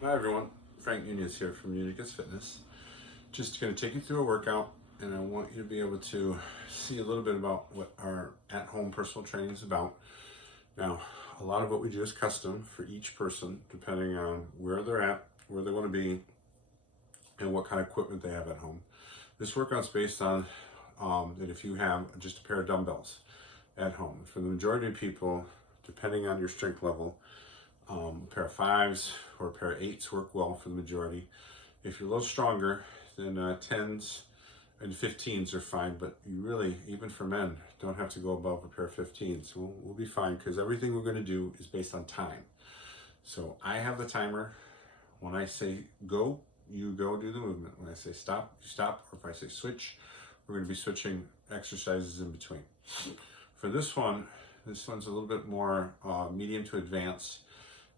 Hi everyone, Frank Nunez here from Unicus Fitness. Just going to take you through a workout, and I want you to be able to see a little bit about what our at-home personal training is about. Now, a lot of what we do is custom for each person, depending on where they're at, where they want to be, and what kind of equipment they have at home. This workout's based on that if you have just a pair of dumbbells at home. For the majority of people, depending on your strength level, a pair of 5s or a pair of 8s work well for the majority. If you're a little stronger, then 10s and 15s are fine, but you really, even for men, don't have to go above a pair of 15s. We'll be fine because everything we're going to do is based on time. So I have the timer. When I say go, you go do the movement. When I say stop, you stop. Or if I say switch, we're going to be switching exercises in between. For this one's a little bit more medium to advanced,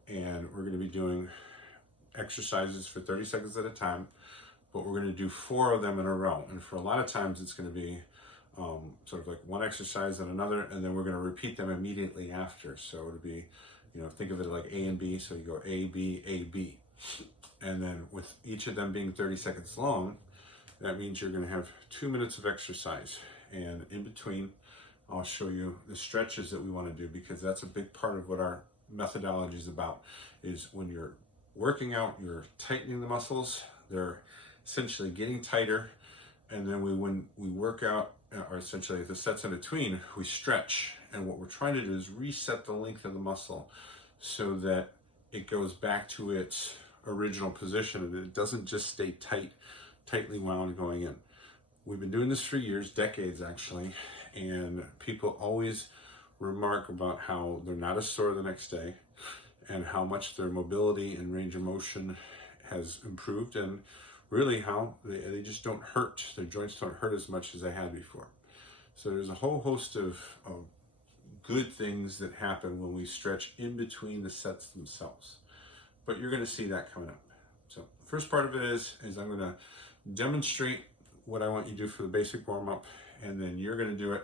and we're going to be doing exercises for 30 seconds at a time, but we're going to do 4 of them in a row. And for a lot of times it's going to be sort of like one exercise and another, and then we're going to repeat them immediately after. So it'll be, think of it like A and B. So you go A, B, A, B. And then with each of them being 30 seconds long, that means you're going to have 2 minutes of exercise. And in between, I'll show you the stretches that we want to do, because that's a big part of what our methodology is about. Is when you're working out, you're tightening the muscles, they're essentially getting tighter, and then when we work out, or essentially the sets in between, we stretch. And what we're trying to do is reset the length of the muscle so that it goes back to its original position and it doesn't just stay tightly wound going in. We've been doing this for years, decades actually, and people always remark about how they're not as sore the next day and how much their mobility and range of motion has improved, and really how they just don't hurt. Their joints don't hurt as much as they had before. So there's a whole host of good things that happen when we stretch in between the sets themselves. But you're going to see that coming up. So the first part of it is I'm going to demonstrate what I want you to do for the basic warm-up, and then you're going to do it,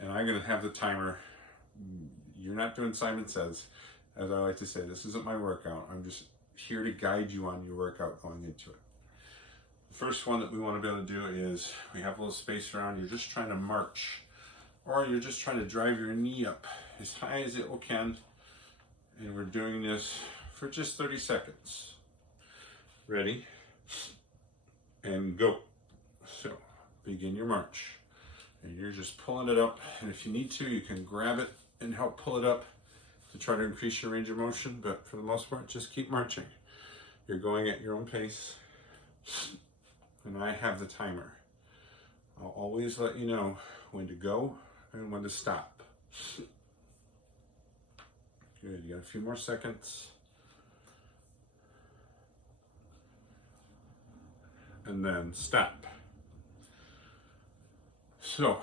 and I'm going to have the timer. You're not doing Simon Says. As I like to say, this isn't my workout. I'm just here to guide you on your workout going into it. The first one that we want to be able to do is, we have a little space around, you're just trying to march, or you're just trying to drive your knee up as high as it can, and we're doing this for just 30 seconds. Ready? And go. So, begin your march. And you're just pulling it up, and if you need to, you can grab it and help pull it up to try to increase your range of motion, but for the most part, just keep marching. You're going at your own pace, and I have the timer. I'll always let you know when to go and when to stop. Good, you got a few more seconds. And then stop. So,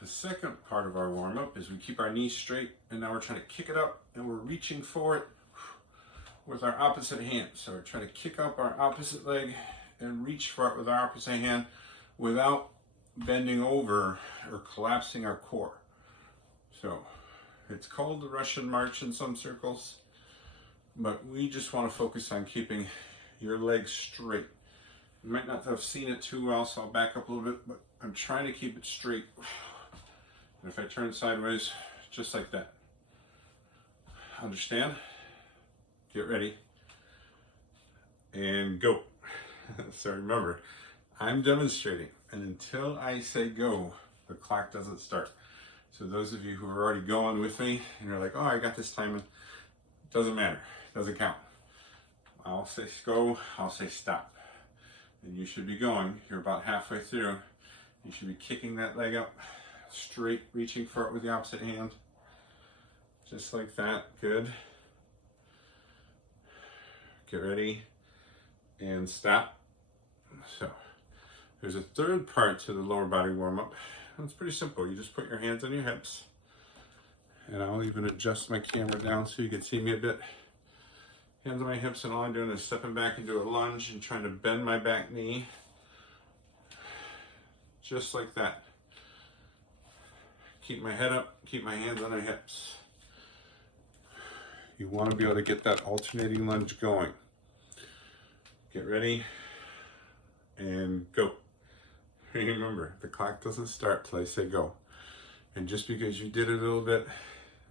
the second part of our warm-up is we keep our knees straight, and now we're trying to kick it up, and we're reaching for it with our opposite hand. So we're trying to kick up our opposite leg and reach for it with our opposite hand without bending over or collapsing our core. So it's called the Russian march in some circles, but we just want to focus on keeping your legs straight. You might not have seen it too well, so I'll back up a little bit, but I'm trying to keep it straight. And if I turn sideways, just like that. Understand? Get ready. And go. So remember, I'm demonstrating, and until I say go, the clock doesn't start. So those of you who are already going with me, and you're like, oh, I got this timing, doesn't matter, doesn't count. I'll say go, I'll say stop. And you should be going, you're about halfway through. You should be kicking that leg up, straight, reaching for it with the opposite hand. Just like that, good. Get ready, and stop. So, there's a third part to the lower body warm-up. It's pretty simple. You just put your hands on your hips, and I'll even adjust my camera down so you can see me a bit. Hands on my hips, and all I'm doing is stepping back into a lunge and trying to bend my back knee. Just like that. Keep my head up, keep my hands on my hips. You want to be able to get that alternating lunge going. Get ready and go. Remember, the clock doesn't start till I say go. And just because you did it a little bit,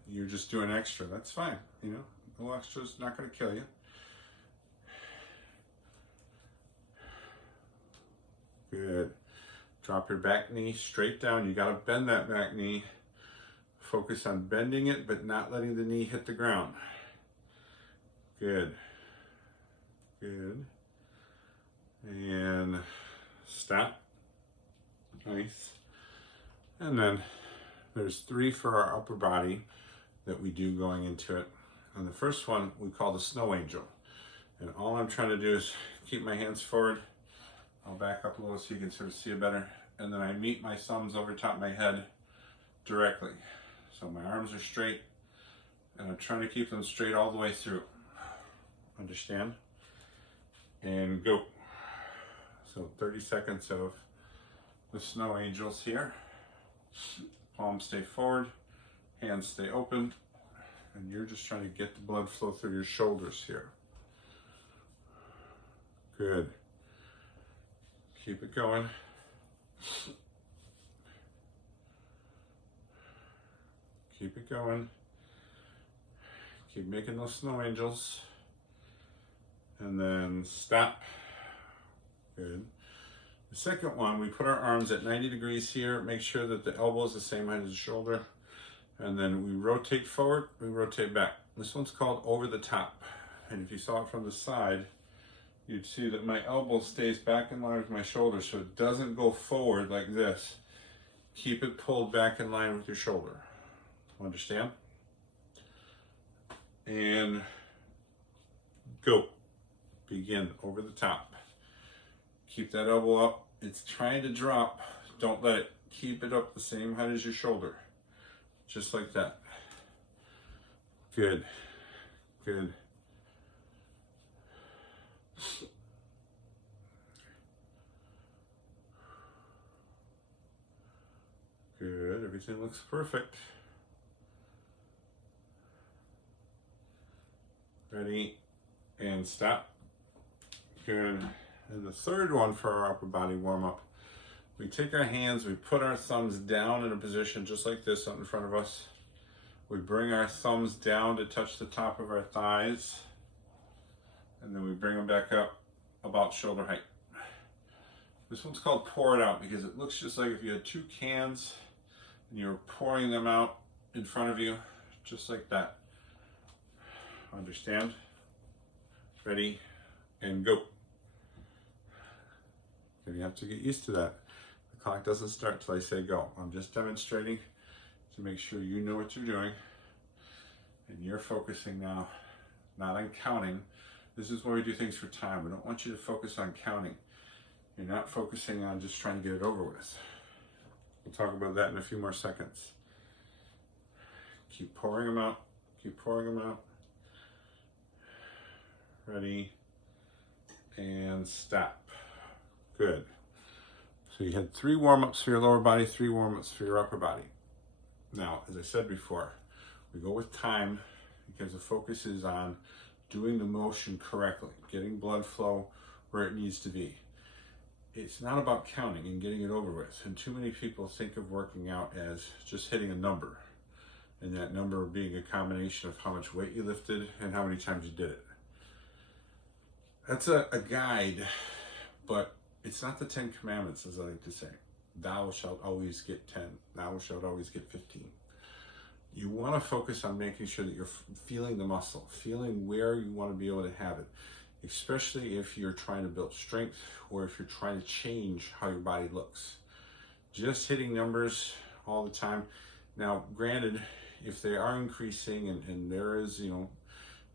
you're just doing extra. That's fine. You know, a little extra is not going to kill you. Good. Drop your back knee straight down. You got to bend that back knee. Focus on bending it, but not letting the knee hit the ground. Good. Good. And stop. Nice. And then there's 3 for our upper body that we do going into it. And the first one we call the snow angel. And all I'm trying to do is keep my hands forward. I'll back up a little so you can sort of see it better. And then I meet my thumbs over top of my head directly. So my arms are straight, and I'm trying to keep them straight all the way through. Understand? And go. So 30 seconds of the snow angels here. Palms stay forward, hands stay open, and you're just trying to get the blood flow through your shoulders here. Good. Keep it going. Keep it going. Keep making those snow angels. And then stop. Good. The second one, we put our arms at 90 degrees here. Make sure that the elbow is the same height as the shoulder. And then we rotate forward, we rotate back. This one's called over the top. And if you saw it from the side, you'd see that my elbow stays back in line with my shoulder, so it doesn't go forward like this. Keep it pulled back in line with your shoulder. Understand? And go. Begin over the top. Keep that elbow up. It's trying to drop. Don't let it. Keep it up the same height as your shoulder. Just like that. Good. Good. Good. Everything looks perfect. Ready, and stop. Good. And the third one for our upper body warm-up, we take our hands, we put our thumbs down in a position just like this out in front of us. We bring our thumbs down to touch the top of our thighs, and then we bring them back up about shoulder height. This one's called pour it out because it looks just like if you had 2 cans and you were pouring them out in front of you, just like that. Understand? Ready, and go. And you have to get used to that. The clock doesn't start till I say go. I'm just demonstrating to make sure you know what you're doing. And you're focusing now, not on counting. This is where we do things for time. We don't want you to focus on counting. You're not focusing on just trying to get it over with. We'll talk about that in a few more seconds. Keep pouring them out. Keep pouring them out. Ready, and stop. Good. So you had 3 warm-ups for your lower body, 3 warm-ups for your upper body. Now, as I said before, we go with time because the focus is on doing the motion correctly, getting blood flow where it needs to be. It's not about counting and getting it over with. And too many people think of working out as just hitting a number, and that number being a combination of how much weight you lifted and how many times you did it. That's a guide, but it's not the 10 commandments, as I like to say. Thou shalt always get 10. Thou shalt always get 15. You want to focus on making sure that you're feeling the muscle, feeling where you want to be able to have it, especially if you're trying to build strength or if you're trying to change how your body looks. Just hitting numbers all the time. Now, granted, if they are increasing and there is,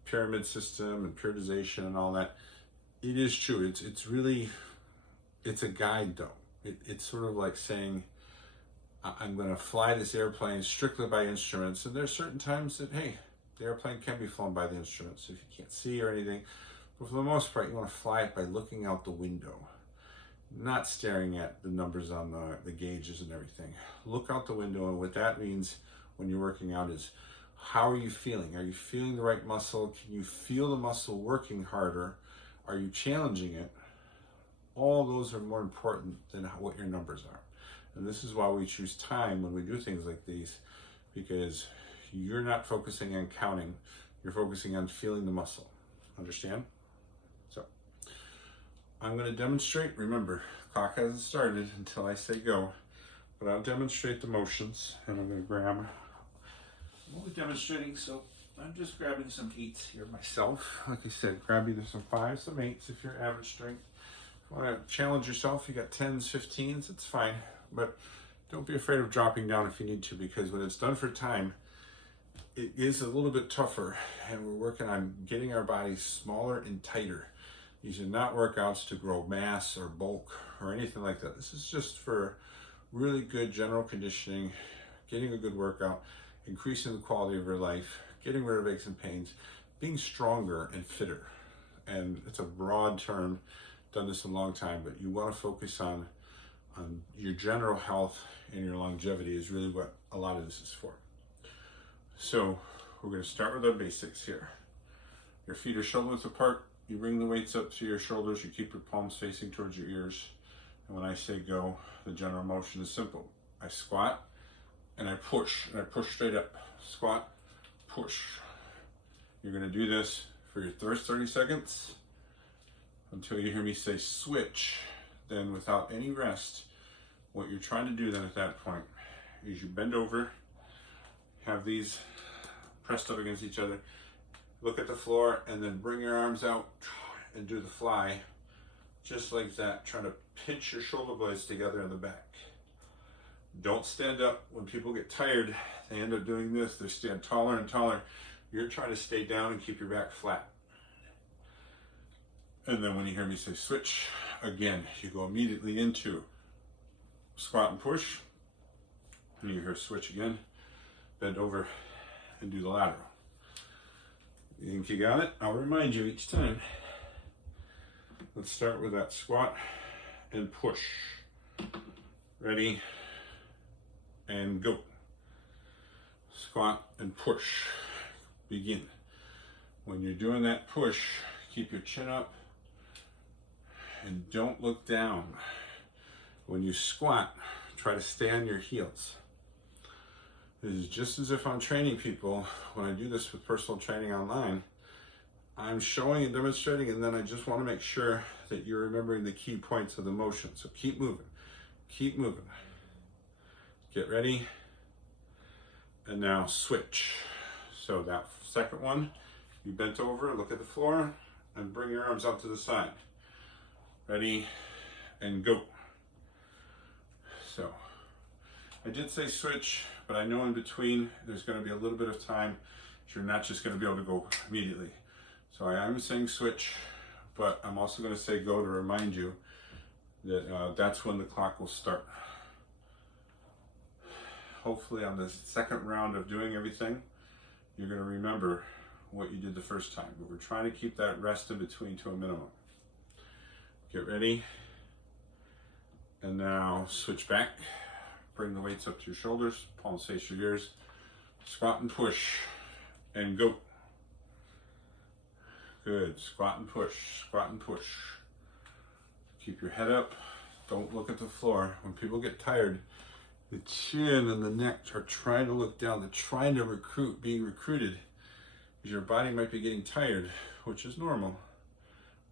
pyramid system and periodization and all that, it is true. It's a guide though. It's sort of like saying, I'm going to fly this airplane strictly by instruments. And there's certain times that, hey, the airplane can be flown by the instruments if you can't see or anything. But for the most part, you want to fly it by looking out the window, not staring at the numbers on the gauges and everything. Look out the window, and what that means when you're working out is, how are you feeling? Are you feeling the right muscle? Can you feel the muscle working harder? Are you challenging it? All those are more important than what your numbers are. And this is why we choose time when we do things like these, because you're not focusing on counting, you're focusing on feeling the muscle. Understand? So I'm going to demonstrate. Remember, clock hasn't started until I say go, but I'll demonstrate the motions, and I'm going to grab. I'm only demonstrating, so I'm just grabbing some 8s here myself. Like I said, grab either some 5s, some 8s if you're average strength. If you want to challenge yourself, you got 10s, 15s, it's fine. But don't be afraid of dropping down if you need to, because when it's done for time, it is a little bit tougher, and we're working on getting our bodies smaller and tighter. These are not workouts to grow mass or bulk or anything like that. This is just for really good general conditioning, getting a good workout, increasing the quality of your life, getting rid of aches and pains, being stronger and fitter. And it's a broad term, done this a long time, but you want to focus on your general health, and your longevity is really what a lot of this is for. So we're going to start with our basics here. Your feet are shoulder width apart. You bring the weights up to your shoulders. You keep your palms facing towards your ears. And when I say go, the general motion is simple. I squat and I push straight up. Squat, push. You're going to do this for your first 30 seconds until you hear me say switch. Then without any rest, what you're trying to do then at that point is you bend over, have these pressed up against each other, look at the floor, and then bring your arms out and do the fly, just like that, trying to pinch your shoulder blades together in the back. Don't stand up. When people get tired, they end up doing this. They stand taller and taller. You're trying to stay down and keep your back flat. And then when you hear me say switch, again, you go immediately into squat and push. And you hear switch again, bend over and do the lateral. You think you got it? I'll remind you each time. Let's start with that squat and push. Ready? And go. Squat and push. Begin. When you're doing that push, keep your chin up and don't look down. When you squat, try to stay on your heels. This is just as if I'm training people. When I do this with personal training online, I'm showing and demonstrating, and then I just want to make sure that you're remembering the key points of the motion. So keep moving, keep moving. Get ready, and now switch. So that second one, you bent over, look at the floor, and bring your arms out to the side. Ready, and go. So I did say switch, but I know in between there's going to be a little bit of time. You're not just going to be able to go immediately. So I am saying switch, but I'm also going to say go to remind you that that's when the clock will start. Hopefully on the second round of doing everything, you're going to remember what you did the first time. But we're trying to keep that rest in between to a minimum. Get ready. And now switch back. Bring the weights up to your shoulders, palms face your ears. Squat and push, and go. Good. Squat and push, squat and push. Keep your head up. Don't look at the floor. When people get tired, the chin and the neck are trying to look down. They're trying to being recruited. Because your body might be getting tired, which is normal.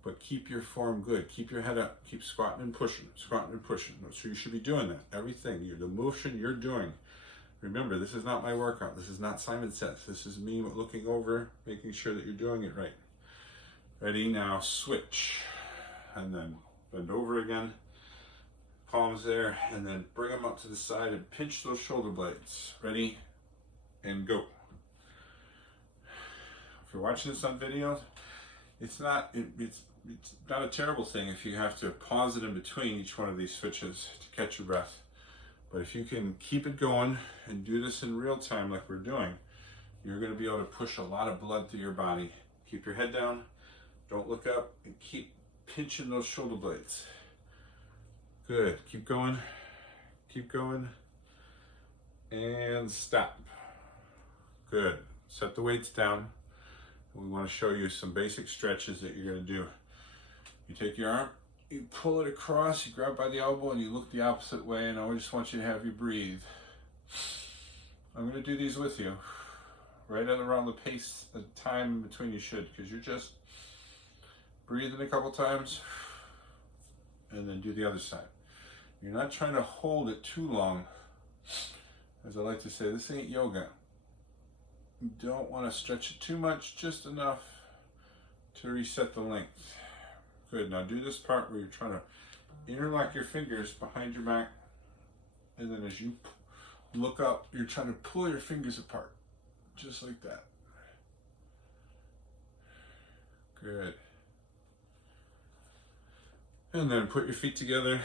But keep your form good. Keep your head up. Keep squatting and pushing. Squatting and pushing. So you should be doing that. Everything. The motion you're doing. Remember, this is not my workout. This is not Simon Says. This is me looking over, making sure that you're doing it right. Ready? Now switch. And then bend over again. Palms there. And then bring them up to the side and pinch those shoulder blades. Ready? And go. If you're watching this on video, it's not a terrible thing if you have to pause it in between each one of these switches to catch your breath. But if you can keep it going and do this in real time like we're doing, you're going to be able to push a lot of blood through your body. Keep your head down, don't look up, and keep pinching those shoulder blades. Good. Keep going, and stop. Good. Set the weights down. We want to show you some basic stretches that you're going to do. You take your arm, you pull it across, you grab by the elbow, and you look the opposite way, and I just want you to have you breathe. I'm going to do these with you, right at around the pace, the time in between you should, because you're just breathing a couple times, and then do the other side. You're not trying to hold it too long. As I like to say, this ain't yoga. You don't want to stretch it too much, just enough to reset the length. Good, now do this part where you're trying to interlock your fingers behind your back, and then as you look up, you're trying to pull your fingers apart, just like that. Good. And then put your feet together,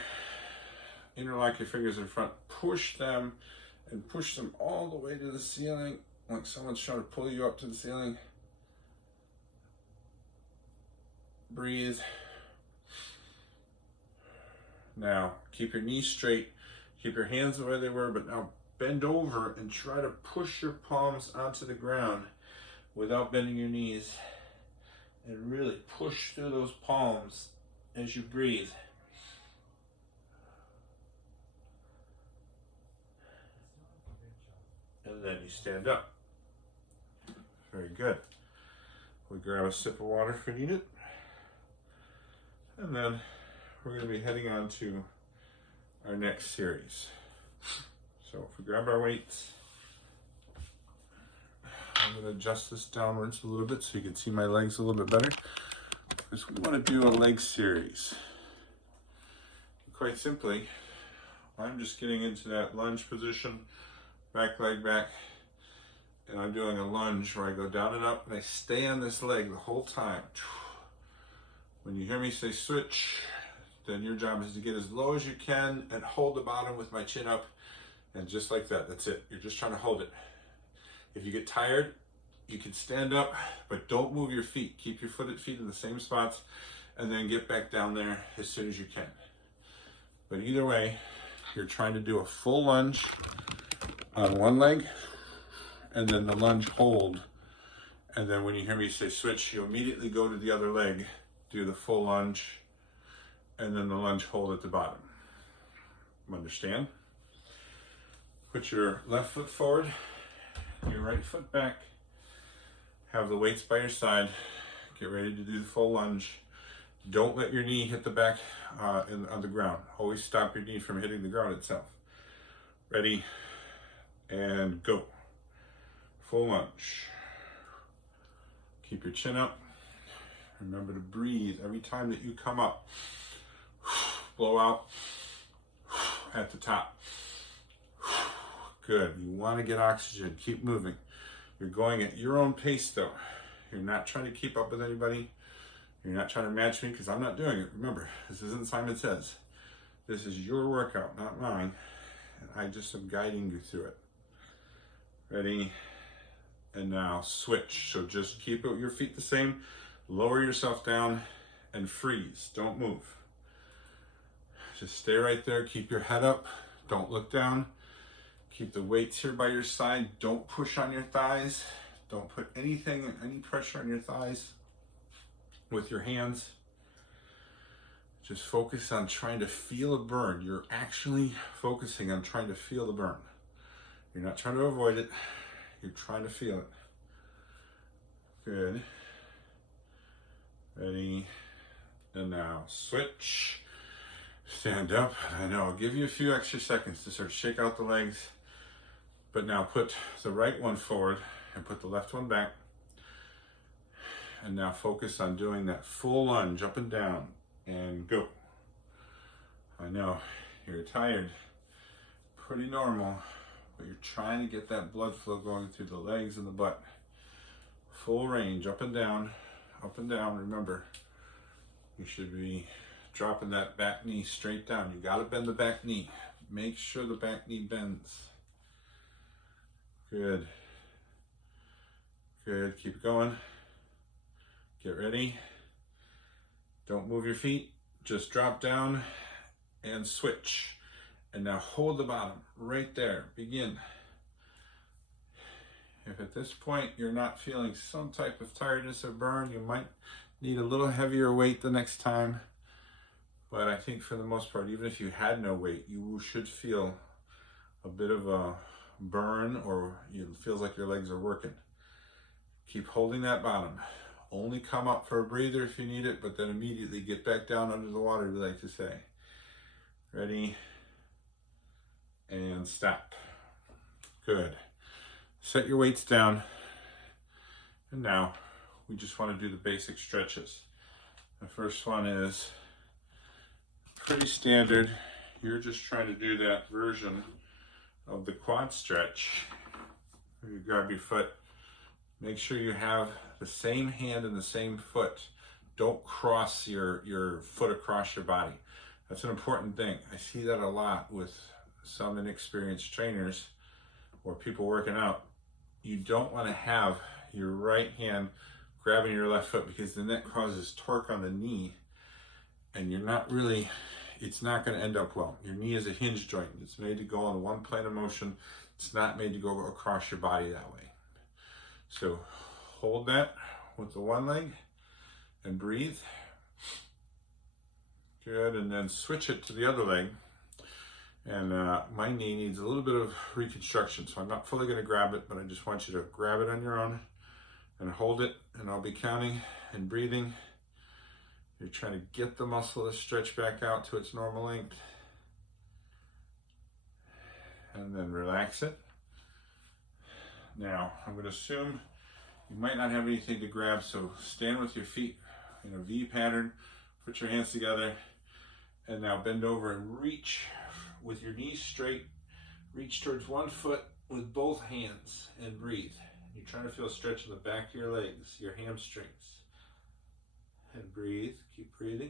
interlock your fingers in front, push them, and push them all the way to the ceiling, like someone's trying to pull you up to the ceiling. Breathe. Now, keep your knees straight, keep your hands the way they were, but now bend over and try to push your palms onto the ground without bending your knees. And really push through those palms as you breathe. And then you stand up. Very good. We grab a sip of water if we need it. And then we're going to be heading on to our next series. So if we grab our weights, I'm going to adjust this downwards a little bit so you can see my legs a little bit better. Because we want to do a leg series. Quite simply, I'm just getting into that lunge position, back leg back, and I'm doing a lunge where I go down and up and I stay on this leg the whole time. When you hear me say switch, then your job is to get as low as you can and hold the bottom with my chin up, and just like that, that's it. You're just trying to hold it. If you get tired, you can stand up, but don't move your feet. Keep your feet in the same spots, and then get back down there as soon as you can. But either way, you're trying to do a full lunge on one leg, and then the lunge hold. And then when you hear me say switch, you immediately go to the other leg, do the full lunge, and then the lunge hold at the bottom. Understand? Put your left foot forward, your right foot back, have the weights by your side, get ready to do the full lunge. Don't let your knee hit the back on the ground. Always stop your knee from hitting the ground itself. Ready, and go. Full lunge. Keep your chin up. Remember to breathe every time that you come up. Blow out at the top. Good. You want to get oxygen. Keep moving. You're going at your own pace though. You're not trying to keep up with anybody. You're not trying to match me, because I'm not doing it. Remember, this isn't Simon Says. This is your workout, not mine. And I just am guiding you through it. Ready? And now switch. So just keep your feet the same. Lower yourself down and freeze. Don't move. Just stay right there. Keep your head up. Don't look down. Keep the weights here by your side. Don't push on your thighs. Don't put any pressure on your thighs with your hands. Just focus on trying to feel a burn. You're actually focusing on trying to feel the burn. You're not trying to avoid it. You're trying to feel it. Good. Ready. And now switch. Stand up. I know, I'll give you a few extra seconds to sort of shake out the legs. But now put the right one forward and put the left one back. And now focus on doing that full lunge up and down, and go. I know, you're tired. Pretty normal, but you're trying to get that blood flow going through the legs and the butt. Full range, up and down, up and down. Remember, you should be dropping that back knee straight down. You gotta bend the back knee. Make sure the back knee bends. Good. Good, keep going. Get ready. Don't move your feet. Just drop down and switch. And now hold the bottom right there. Begin. If at this point you're not feeling some type of tiredness or burn, you might need a little heavier weight the next time. But I think for the most part, even if you had no weight, you should feel a bit of a burn, or it feels like your legs are working. Keep holding that bottom. Only come up for a breather if you need it, but then immediately get back down under the water, we like to say. Ready? And stop. Good. Set your weights down. And now we just want to do the basic stretches. The first one is pretty standard. You're just trying to do that version of the quad stretch. You grab your foot. Make sure you have the same hand and the same foot. Don't cross your foot across your body. That's an important thing. I see that a lot with some inexperienced trainers or people working out. You don't want to have your right hand grabbing your left foot, because then that causes torque on the knee, and you're not really, it's not going to end up well. Your knee is a hinge joint. It's made to go on one plane of motion. It's not made to go across your body that way. So hold that with the one leg and breathe. Good, and then switch it to the other leg. And my knee needs a little bit of reconstruction, so I'm not fully going to grab it, but I just want you to grab it on your own and hold it, and I'll be counting and breathing. You're trying to get the muscle to stretch back out to its normal length. And then relax it. Now, I'm going to assume you might not have anything to grab, so stand with your feet in a V pattern, put your hands together, and now bend over and reach with your knees straight. Reach towards one foot with both hands and breathe. You're trying to feel a stretch in the back of your legs, your hamstrings. And breathe, keep breathing.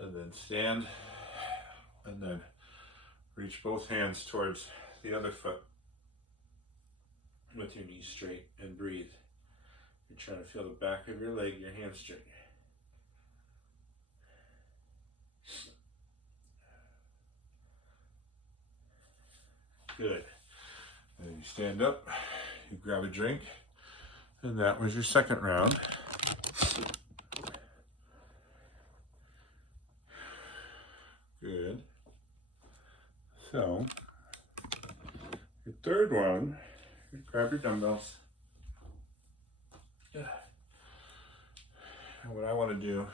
And then stand, and then reach both hands towards the other foot with your knees straight and breathe. You're trying to feel the back of your leg, your hamstring. Good. And you stand up, you grab a drink, and that was your second round. Good. So, your third one, you grab your dumbbells. And what I want to do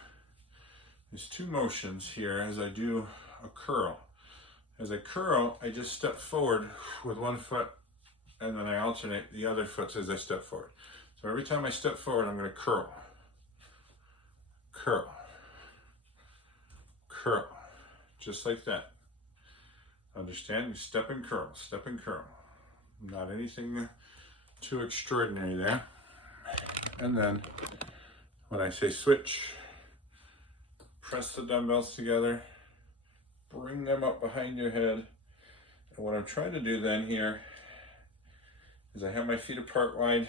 is two motions here as I do a curl. As I curl, I just step forward with one foot, and then I alternate the other foot as I step forward. So every time I step forward, I'm going to curl. Curl. Curl. Just like that. Understand? You step and curl, step and curl. Not anything too extraordinary there. And then when I say switch, press the dumbbells together, bring them up behind your head. And what I'm trying to do then here is I have my feet apart wide.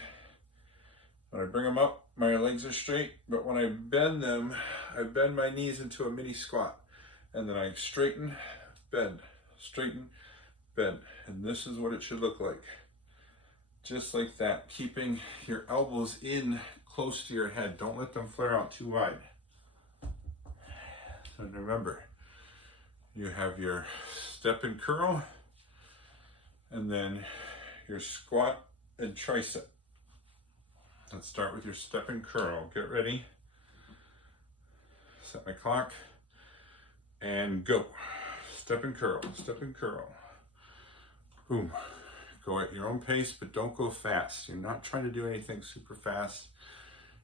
When I bring them up, my legs are straight, but when I bend them, I bend my knees into a mini squat. And then I straighten, bend, straighten, bend. And this is what it should look like. Just like that, keeping your elbows in close to your head. Don't let them flare out too wide. And remember, you have your step and curl, and then your squat and tricep. Let's start with your step and curl. Get ready. Set my clock. And go. Step and curl, step and curl. Boom. Go at your own pace, but don't go fast. You're not trying to do anything super fast.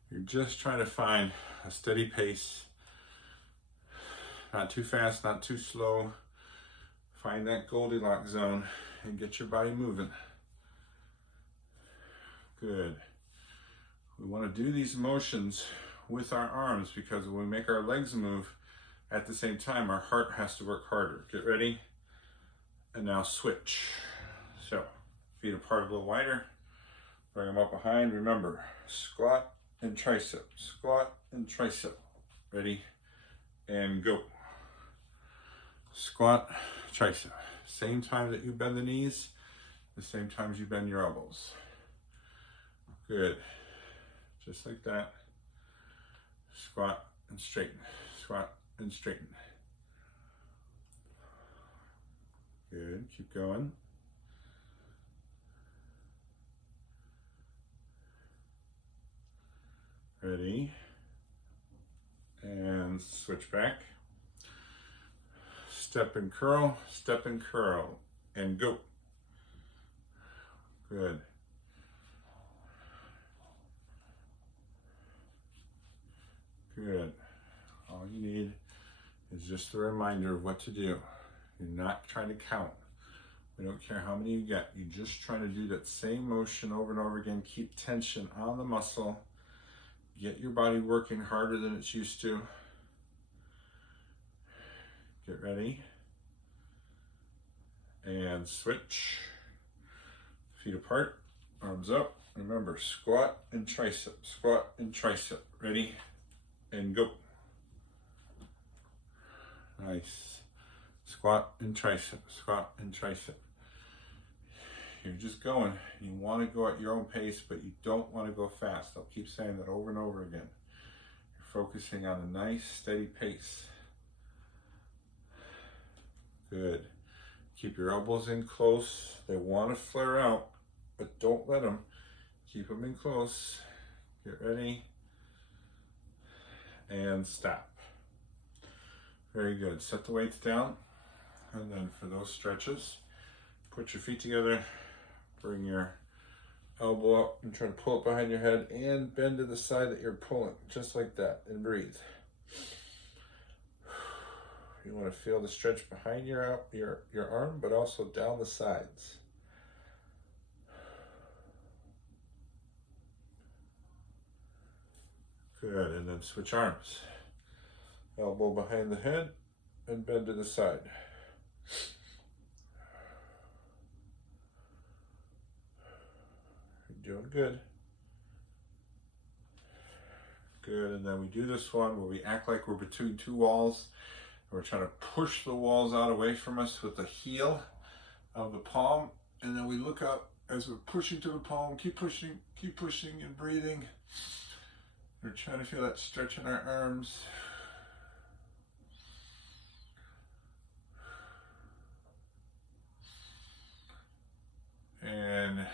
You're just trying to find a steady pace. Not too fast, not too slow. Find that Goldilocks zone and get your body moving. Good. We want to do these motions with our arms, because when we make our legs move, at the same time, our heart has to work harder. Get ready. And now switch. So, feet apart a little wider. Bring them up behind. Remember, squat and tricep. Squat and tricep. Ready? And go. Squat, tricep. Same time that you bend the knees, the same times you bend your elbows. Good. Just like that. Squat and straighten. Squat and straighten. Good. Keep going. Ready. And switch back. Step and curl, and go. Good. Good. All you need is just a reminder of what to do. You're not trying to count. We don't care how many you get. You're just trying to do that same motion over and over again. Keep tension on the muscle. Get your body working harder than it's used to. Get ready. And switch. Feet apart, arms up. Remember, squat and tricep, squat and tricep. Ready? And go. Nice. Squat and tricep, squat and tricep. You're just going. You want to go at your own pace, but you don't want to go fast. I'll keep saying that over and over again. You're focusing on a nice, steady pace. Good. Keep your elbows in close. They want to flare out, but don't let them. Keep them in close. Get ready. And stop. Very good. Set the weights down. And then for those stretches, put your feet together. Bring your elbow up and try to pull it behind your head and bend to the side that you're pulling, just like that, and breathe. You want to feel the stretch behind your arm, but also down the sides. Good, and then switch arms. Elbow behind the head and bend to the side. Doing good. Good, and then we do this one where we act like we're between two walls. We're trying to push the walls out away from us with the heel of the palm, and then we look up as we're pushing to the palm, keep pushing and breathing. We're trying to feel that stretch in our arms. And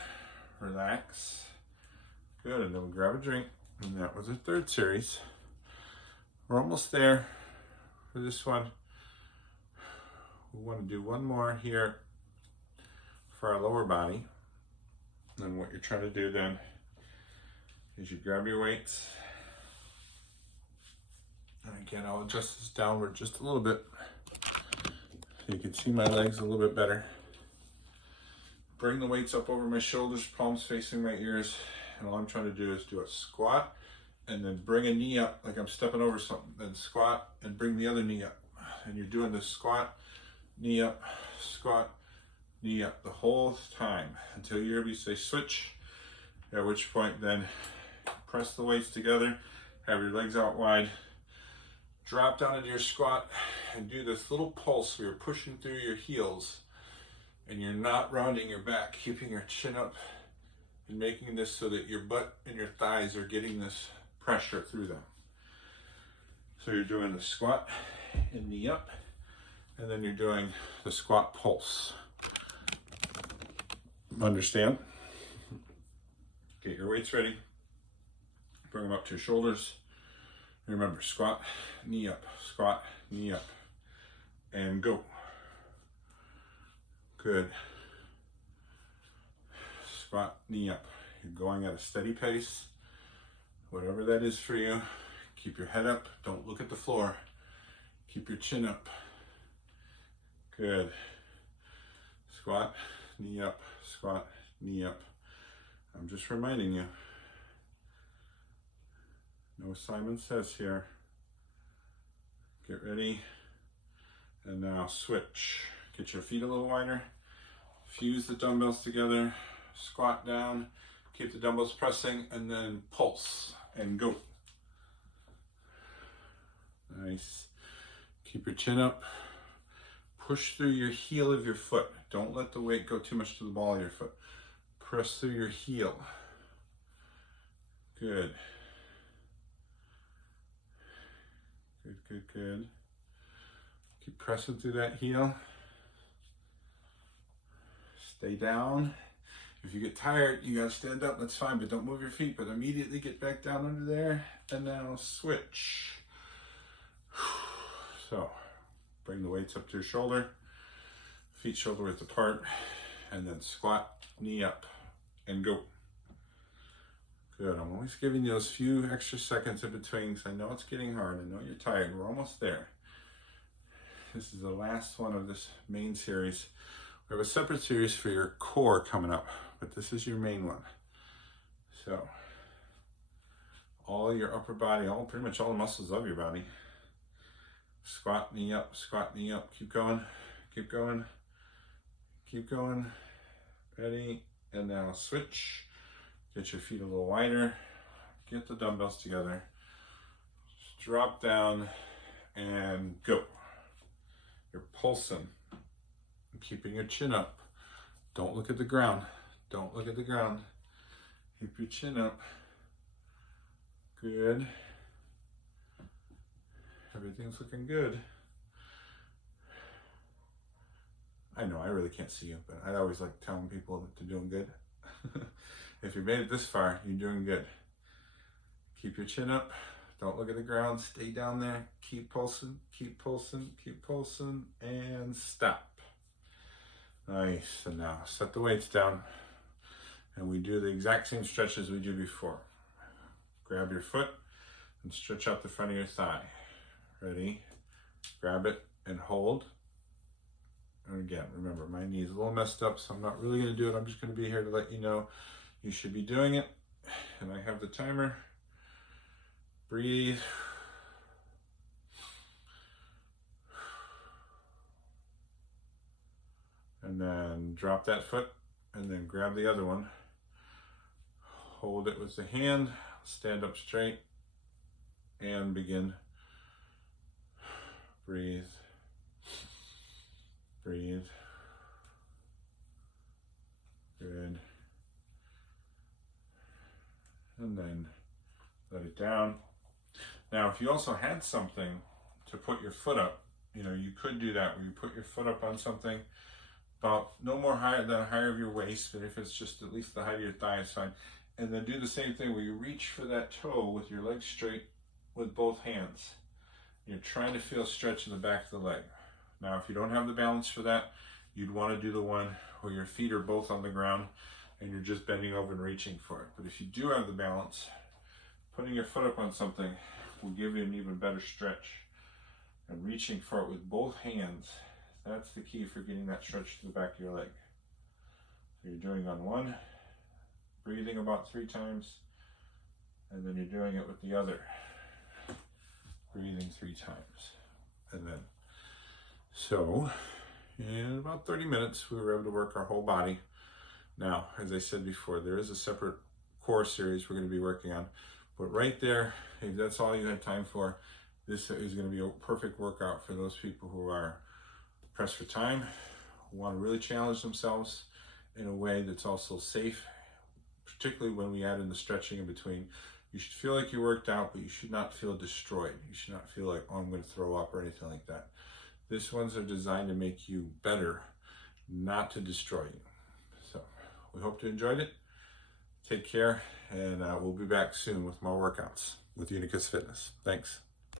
relax. Good, and then we'll grab a drink. And that was our third series. We're almost there for this one. We want to do one more here for our lower body. And what you're trying to do then is you grab your weights. And again, I'll adjust this downward just a little bit so you can see my legs a little bit better. Bring the weights up over my shoulders, palms facing my ears, and all I'm trying to do is do a squat and then bring a knee up like I'm stepping over something, then squat and bring the other knee up. And you're doing this squat, knee up, squat, knee up the whole time until you hear me say switch, at which point then press the weights together, have your legs out wide, drop down into your squat and do this little pulse where you're pushing through your heels and you're not rounding your back, keeping your chin up and making this so that your butt and your thighs are getting this pressure through them. So you're doing the squat and knee up, and then you're doing the squat pulse. Understand? Get your weights ready. Bring them up to your shoulders. Remember, squat, knee up, and go. Good. Squat, knee up. You're going at a steady pace. Whatever that is for you, keep your head up. Don't look at the floor. Keep your chin up. Good. Squat, knee up, squat, knee up. I'm just reminding you. No Simon Says here. Get ready. And now switch. Get your feet a little wider. Fuse the dumbbells together. Squat down. Keep the dumbbells pressing and then pulse and go. Nice. Keep your chin up. Push through your heel of your foot. Don't let the weight go too much to the ball of your foot. Press through your heel. Good. Good, good, good. Keep pressing through that heel. Stay down. If you get tired, you gotta stand up, that's fine, but don't move your feet, but immediately get back down under there, and now switch. So, bring the weights up to your shoulder, feet shoulder width apart, and then squat, knee up, and go. Good, I'm always giving you those few extra seconds in between, because I know it's getting hard, I know you're tired, we're almost there. This is the last one of this main series. We have a separate series for your core coming up, but this is your main one. So, all your upper body, pretty much all the muscles of your body. Squat, knee up, keep going, keep going, keep going. Ready, and now switch. Get your feet a little wider, get the dumbbells together, just drop down and go. You're pulsing. Keeping your chin up. Don't look at the ground. Don't look at the ground. Keep your chin up. Good. Everything's looking good. I know, I really can't see you, but I always like telling people that they're doing good. If you made it this far, you're doing good. Keep your chin up. Don't look at the ground. Stay down there. Keep pulsing, keep pulsing, keep pulsing, and stop. Nice, and now set the weights down and we do the exact same stretch as we did before. Grab your foot and stretch out the front of your thigh. Ready? Grab it and hold. And again, remember, my knee is a little messed up, so I'm not really going to do it. I'm just going to be here to let you know you should be doing it. And I have the timer. Breathe. And then drop that foot and then grab the other one. Hold it with the hand, stand up straight and begin. Breathe. Breathe. Good. And then let it down. Now, if you also had something to put your foot up, you could do that where you put your foot up on something about no more higher than a higher of your waist, but if it's just at least the height of your thigh is fine. And then do the same thing where you reach for that toe with your leg straight with both hands. You're trying to feel stretch in the back of the leg. Now, if you don't have the balance for that, you'd want to do the one where your feet are both on the ground and you're just bending over and reaching for it. But if you do have the balance, putting your foot up on something will give you an even better stretch. And reaching for it with both hands, that's the key for getting that stretch to the back of your leg. So you're doing on one, breathing about 3 times, and then you're doing it with the other, breathing 3 times. And then, so in about 30 minutes, we were able to work our whole body. Now, as I said before, there is a separate core series we're going to be working on, but right there, if that's all you had time for, this is going to be a perfect workout for those people who are pressed for time, want to really challenge themselves in a way that's also safe, particularly when we add in the stretching in between. You should feel like you worked out, but you should not feel destroyed. You should not feel like, oh, I'm going to throw up or anything like that. These ones are designed to make you better, not to destroy you. So we hope you enjoyed it. Take care, and we'll be back soon with more workouts with Unicus Fitness. Thanks.